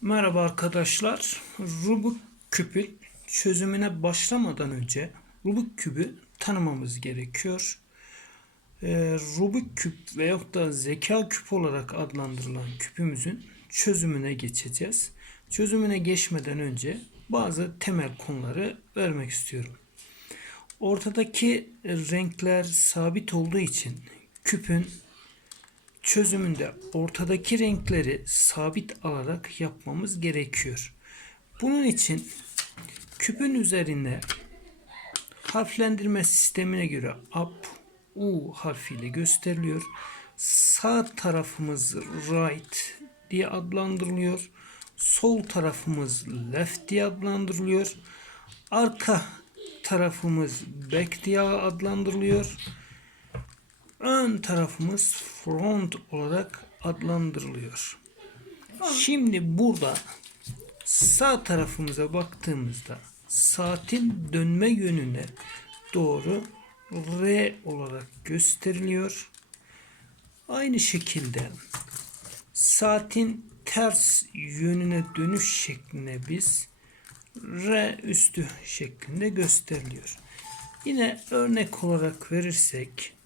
Merhaba arkadaşlar. Rubik küpün çözümüne başlamadan önce Rubik küpü tanımamız gerekiyor. Ee, Rubik küp veyahut da zeka küp olarak adlandırılan küpümüzün çözümüne geçeceğiz. Çözümüne geçmeden önce bazı temel konuları vermek istiyorum. Ortadaki renkler sabit olduğu için küpün çözümünde ortadaki renkleri sabit alarak yapmamız gerekiyor. Bunun için küpün üzerine harflendirme sistemine göre up, u harfiyle gösteriliyor. Sağ tarafımız right diye adlandırılıyor. Sol tarafımız left diye adlandırılıyor. Arka tarafımız back diye adlandırılıyor ön tarafımız front olarak adlandırılıyor. Şimdi burada sağ tarafımıza baktığımızda saatin dönme yönüne doğru R olarak gösteriliyor. Aynı şekilde saatin ters yönüne dönüş şekline biz R üstü şeklinde gösteriliyor. Yine örnek olarak verirsek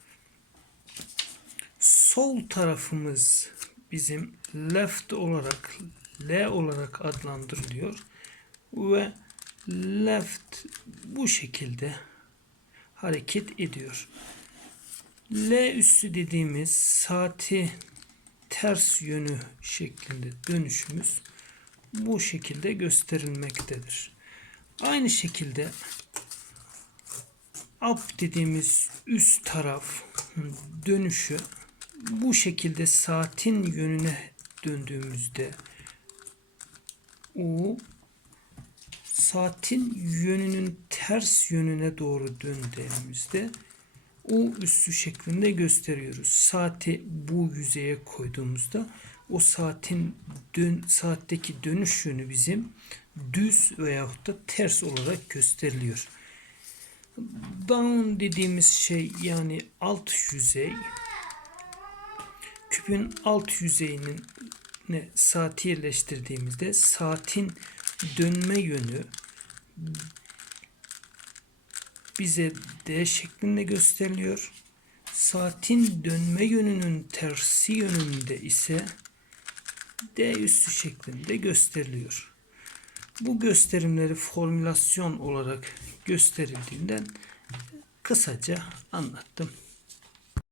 sol tarafımız bizim left olarak L olarak adlandırılıyor ve left bu şekilde hareket ediyor. L üssü dediğimiz saati ters yönü şeklinde dönüşümüz bu şekilde gösterilmektedir. Aynı şekilde up dediğimiz üst taraf dönüşü bu şekilde saatin yönüne döndüğümüzde U saatin yönünün ters yönüne doğru döndüğümüzde U üssü şeklinde gösteriyoruz. Saati bu yüzeye koyduğumuzda o saatin dön, saatteki dönüş yönü bizim düz veyahut da ters olarak gösteriliyor. Down dediğimiz şey yani alt yüzey küpün alt yüzeyinin saati yerleştirdiğimizde saatin dönme yönü bize D şeklinde gösteriliyor. Saatin dönme yönünün tersi yönünde ise D üssü şeklinde gösteriliyor. Bu gösterimleri formülasyon olarak gösterildiğinden kısaca anlattım.